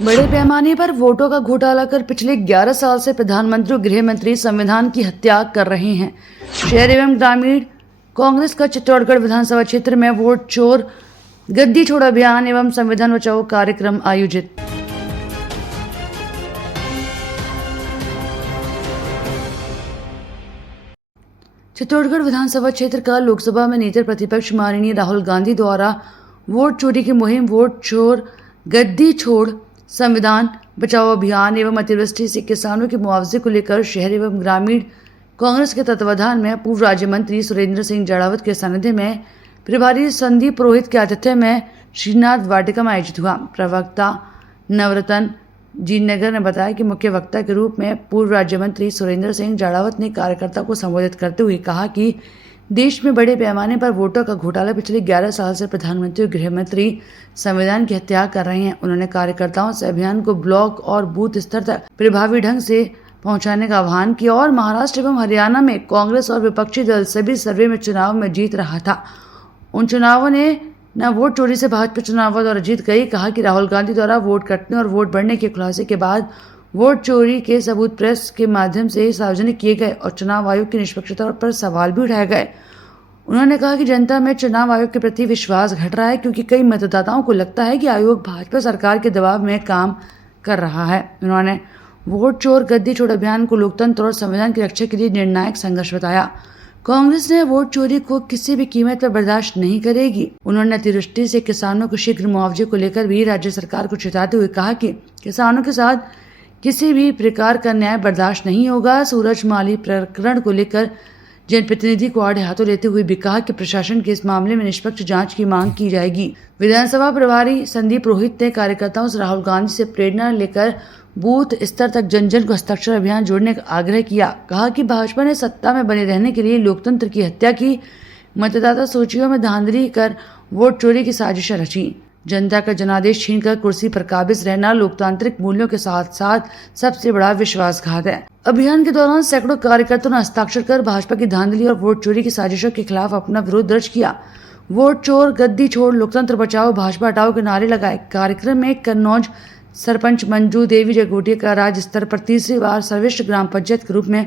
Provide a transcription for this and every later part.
बड़े पैमाने पर वोटों का घोटाला कर पिछले 11 साल से प्रधानमंत्री और गृह मंत्री संविधान की हत्या कर रहे हैं। शहर एवं ग्रामीण कांग्रेस का चित्तौड़गढ़ विधानसभा क्षेत्र में वोट चोर गद्दी छोड़ अभियान एवं संविधान बचाओ कार्यक्रम आयोजित। चित्तौड़गढ़ विधानसभा क्षेत्र का लोकसभा में नेता प्रतिपक्ष माननीय राहुल गांधी द्वारा वोट चोरी की मुहिम वोट चोर गद्दी छोड़ संविधान बचाओ अभियान एवं अतिवृष्टि से किसानों के मुआवजे को लेकर शहर एवं ग्रामीण कांग्रेस के तत्वाधान में पूर्व राज्य मंत्री सुरेंद्र सिंह जाड़ावत के सानिध्य में प्रभारी संदीप पुरोहित के आतिथ्य में श्रीनाथ वाटिका में आयोजित हुआ। प्रवक्ता नवरतन जीनगर ने बताया कि मुख्य वक्ता के रूप में पूर्व राज्य मंत्री सुरेंद्र सिंह जाड़ावत ने कार्यकर्ता को संबोधित करते हुए कहा कि देश में बड़े पैमाने पर वोटों का घोटाला पिछले 11 साल से प्रधानमंत्री और गृह मंत्री संविधान की हत्या कर रहे हैं। उन्होंने कार्यकर्ताओं से अभियान को ब्लॉक और बूथ स्तर तक प्रभावी ढंग से पहुंचाने का आह्वान किया और महाराष्ट्र एवं हरियाणा में कांग्रेस और विपक्षी दल सभी सर्वे में चुनाव में जीत रहा था। उन चुनावों ने न वोट चोरी से भाजपा चुनाव द्वारा जीत गई। कहा कि राहुल गांधी द्वारा वोट कटने और वोट बढ़ने के खुलासे के बाद वोट चोरी के सबूत प्रेस के माध्यम से सार्वजनिक किए गए और चुनाव आयोग की निष्पक्षता पर सवाल भी उठाए गए। उन्होंने कहा कि जनता में चुनाव आयोग के प्रति विश्वास घट रहा है क्योंकि कई मतदाताओं को लगता है कि आयोग भाजपा सरकार के दबाव में काम कर रहा है। उन्होंने वोट चोर गद्दी छोड़ अभियान को लोकतंत्र और संविधान की रक्षा के लिए निर्णायक संघर्ष बताया। कांग्रेस ने वोट चोरी को किसी भी कीमत पर बर्दाश्त नहीं करेगी। उन्होंने अतिवृष्टि से किसानों को शीघ्र मुआवजे को लेकर भी राज्य सरकार को चेताते हुए कहा कि किसानों के साथ किसी भी प्रकार का न्याय बर्दाश्त नहीं होगा। सूरजमाली प्रकरण को लेकर जनप्रतिनिधि को आड़े हाथों लेते हुए भी कहा कि प्रशासन के इस मामले में निष्पक्ष जांच की मांग की जाएगी। विधानसभा प्रभारी संदीप पुरोहित ने कार्यकर्ताओं से राहुल गांधी से प्रेरणा लेकर बूथ स्तर तक जन जन को हस्ताक्षर अभियान जोड़ने का आग्रह किया। कहा कि भाजपा ने सत्ता में बने रहने के लिए लोकतंत्र की हत्या की, मतदाता सूचियों में धांधली कर वोट चोरी की साजिशें रची। जनता का जनादेश छीनकर कुर्सी पर काबिज रहना लोकतांत्रिक मूल्यों के साथ साथ सबसे बड़ा विश्वासघात है। अभियान के दौरान सैकड़ों कार्यकर्ताओं ने हस्ताक्षर कर भाजपा की धांधली और वोट चोरी की साजिशों के खिलाफ अपना विरोध दर्ज किया। वोट चोर गद्दी छोड़ लोकतंत्र बचाओ भाजपा हटाओ के नारे लगाए। कार्यक्रम में कन्नौज सरपंच मंजू देवी जगोटिया का राज्य स्तर पर तीसरी बार सर्वश्रेष्ठ ग्राम पंचायत के रूप में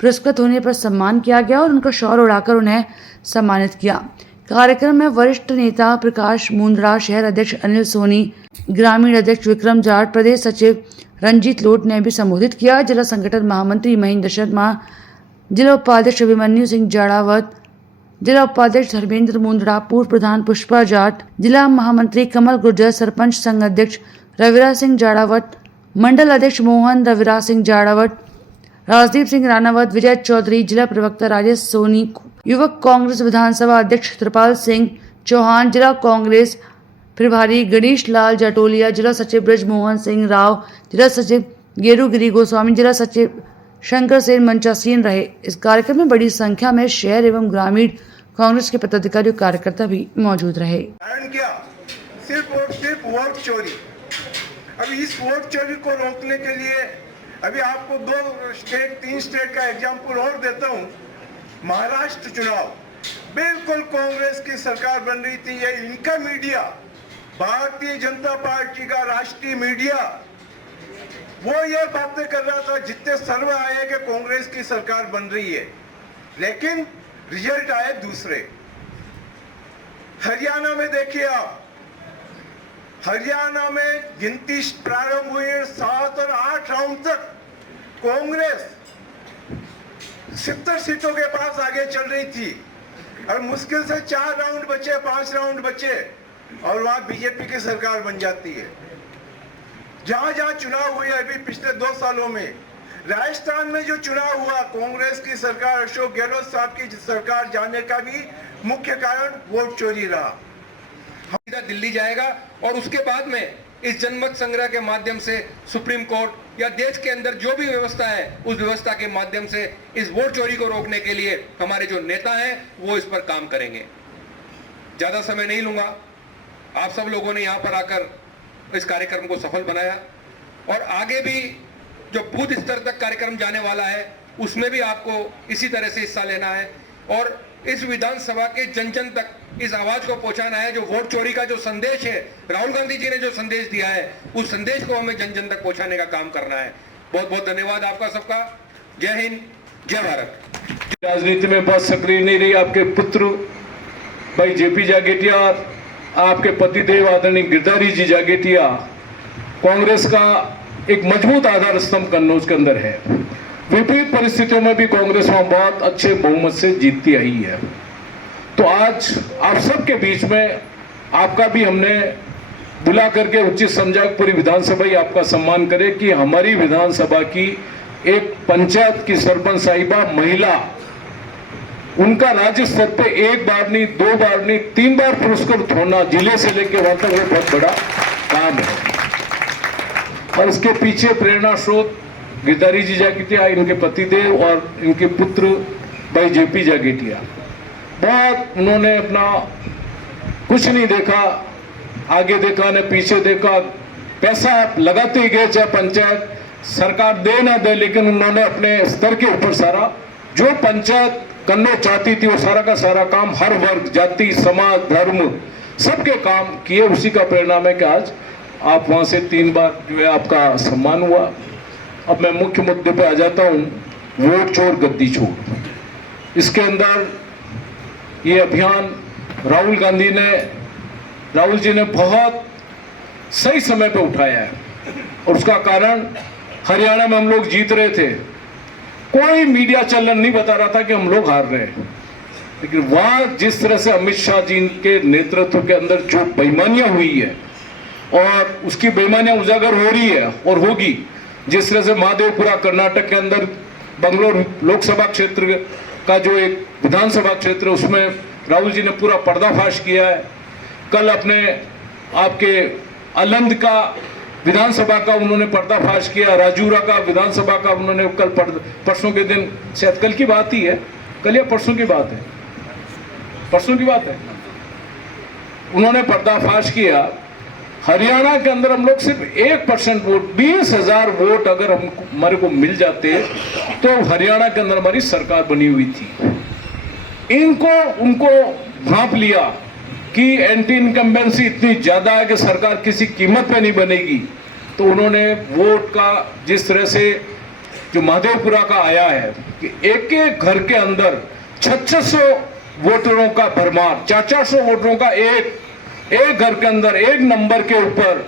पुरस्कृत होने पर सम्मान किया गया और उनका शौर्य उड़ाकर उन्हें सम्मानित किया। कार्यक्रम में वरिष्ठ नेता प्रकाश मुंद्रा, शहर अध्यक्ष अनिल सोनी, ग्रामीण अध्यक्ष विक्रम जाट, प्रदेश सचिव रंजीत लोट ने भी संबोधित किया। जिला संगठन महामंत्री महेंद्र शर्मा, जिला उपाध्यक्ष अभिमन्यु सिंह जाड़ावत, जिला उपाध्यक्ष धर्मेंद्र मुंद्रा, पूर्व प्रधान पुष्पा जाट, जिला महामंत्री कमल गुर्जर, सरपंच संघ अध्यक्ष रविराज सिंह जाड़ावत, मंडल अध्यक्ष मोहन रविराज सिंह जाड़ावत, राजदीप सिंह रानावत, विजय चौधरी, जिला प्रवक्ता राजेश सोनी, युवक कांग्रेस विधानसभा अध्यक्ष त्रिपाल सिंह चौहान, जिला कांग्रेस प्रभारी गणेश लाल जाटोलिया, जिला सचिव ब्रजमोहन सिंह राव, जिला सचिव गेरूगिरी गोस्वामी, जिला सचिव शंकर सेन मंचासीन रहे। इस कार्यक्रम में बड़ी संख्या में शहर एवं ग्रामीण कांग्रेस के पदाधिकारी और कार्यकर्ता भी मौजूद रहे। सिर्फ वोट चोरी। अभी इस वोट चोरी को रोकने के लिए अभी आपको 3 स्टेट का एग्जाम्पल और देता हूँ। महाराष्ट्र चुनाव बिल्कुल कांग्रेस की सरकार बन रही थी। ये इनका मीडिया, भारतीय जनता पार्टी का राष्ट्रीय मीडिया, वो ये बातें कर रहा था जितने सर्वे आए कि कांग्रेस की सरकार बन रही है, लेकिन रिजल्ट आए दूसरे। हरियाणा में देखिए आप, हरियाणा में गिनती प्रारंभ हुई 7 और 8 राउंड तक कांग्रेस 70 सीटों के पास आगे चल रही थी और मुश्किल से 4 राउंड बचे, 5 राउंड बचे और वहां बीजेपी की सरकार बन जाती है। जहां जहां चुनाव हुए अभी पिछले 2 सालों में, राजस्थान में जो चुनाव हुआ, कांग्रेस की सरकार, अशोक गहलोत साहब की सरकार जाने का भी मुख्य कारण वोट चोरी रहा। सीधा दिल्ली जाएगा और उसके बाद में इस जनमत संग्रह के माध्यम से सुप्रीम कोर्ट या देश के अंदर जो भी व्यवस्था है उस व्यवस्था के माध्यम से इस वोट चोरी को रोकने के लिए हमारे जो नेता हैं वो इस पर काम करेंगे। ज्यादा समय नहीं लूंगा। आप सब लोगों ने यहाँ पर आकर इस कार्यक्रम को सफल बनाया और आगे भी जो बूथ स्तर तक कार्यक्रम जाने वाला है उसमें भी आपको इसी तरह से हिस्सा लेना है और इस विधानसभा के जन जन तक इस आवाज को पहुंचाना है। जो वोट चोरी का जो संदेश है, राहुल गांधी जी ने जो संदेश दिया है, उस संदेश को हमें जन जन तक पहुंचाने का काम करना है। बहुत बहुत धन्यवाद आपका सबका। जय हिंद, जय भारत। राजनीति में बहुत सक्रिय नहीं रही आपके पुत्र भाई जेपी जागेटिया, आपके पतिदेव आदरणीय गिरधारी जी जागेटिया कांग्रेस का एक मजबूत आधार स्तंभ कन्नौज के अंदर है। विपरीत परिस्थितियों में भी कांग्रेस वहां बहुत अच्छे बहुमत से जीतती आई है। तो आज आप सबके बीच में आपका भी हमने बुला करके उचित समझा, पूरी विधानसभा ही आपका सम्मान करे कि हमारी विधानसभा की एक पंचायत की सरपंच साहिबा महिला, उनका राज्य स्तर पे एक बार नहीं, दो बार नहीं, 3 बार पुरस्कृत होना जिले से लेकर वहां तक वो बहुत बड़ा काम है। और इसके पीछे प्रेरणा स्रोत गिरधारी जी जागेटिया, इनके पतिदेव और इनके पुत्र भाई जेपी जागेटिया। बहुत उन्होंने अपना कुछ नहीं देखा, आगे देखा न पीछे देखा, पैसा लगाते ही गए, चाहे पंचायत सरकार दे ना दे, लेकिन उन्होंने अपने स्तर के ऊपर सारा जो पंचायत कन्नौज चाहती थी वो सारा का सारा काम, हर वर्ग, जाति, समाज, धर्म सबके काम किए। उसी का परिणाम है कि आज आप वहां से 3 बार जो है आपका सम्मान हुआ। अब मैं मुख्य मुद्दे पे आ जाता हूं, वोट चोर गद्दी चोर। इसके अंदर ये अभियान राहुल जी ने बहुत सही समय पे उठाया है, और उसका कारण हरियाणा में हम लोग जीत रहे थे, कोई मीडिया चैनल नहीं बता रहा था कि हम लोग हार रहे हैं, लेकिन वहां जिस तरह से अमित शाह जी के नेतृत्व के अंदर जो बेईमानियां हुई है और उसकी बेईमानियां उजागर हो रही है और होगी, जिस तरह से महादेवपुरा कर्नाटक के अंदर बंगलोर लोकसभा क्षेत्र का जो एक विधानसभा क्षेत्र है उसमें राहुल जी ने पूरा पर्दाफाश किया है। कल अपने आपके अलंद का विधानसभा का उन्होंने पर्दाफाश किया, राजूरा का विधानसभा का उन्होंने कल परसों के दिन, शायद कल की बात ही है, कल या परसों की बात है, परसों की बात है, उन्होंने पर्दाफाश किया। हरियाणा के अंदर हम लोग सिर्फ 1% वोट, 20,000 वोट अगर हमारे को मिल जाते तो हरियाणा के अंदर हमारी सरकार बनी हुई थी। उनको भांप लिया कि एंटी इनकम्बेंसी इतनी ज्यादा है कि सरकार किसी कीमत पे नहीं बनेगी, तो उन्होंने वोट का जिस तरह से जो महादेवपुरा का आया है कि एक एक घर के अंदर 600 वोटरों का भरमार, 400 वोटरों का एक घर के अंदर एक नंबर के ऊपर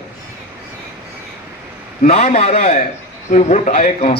नाम आ रहा है, तो ये वोट आए कहां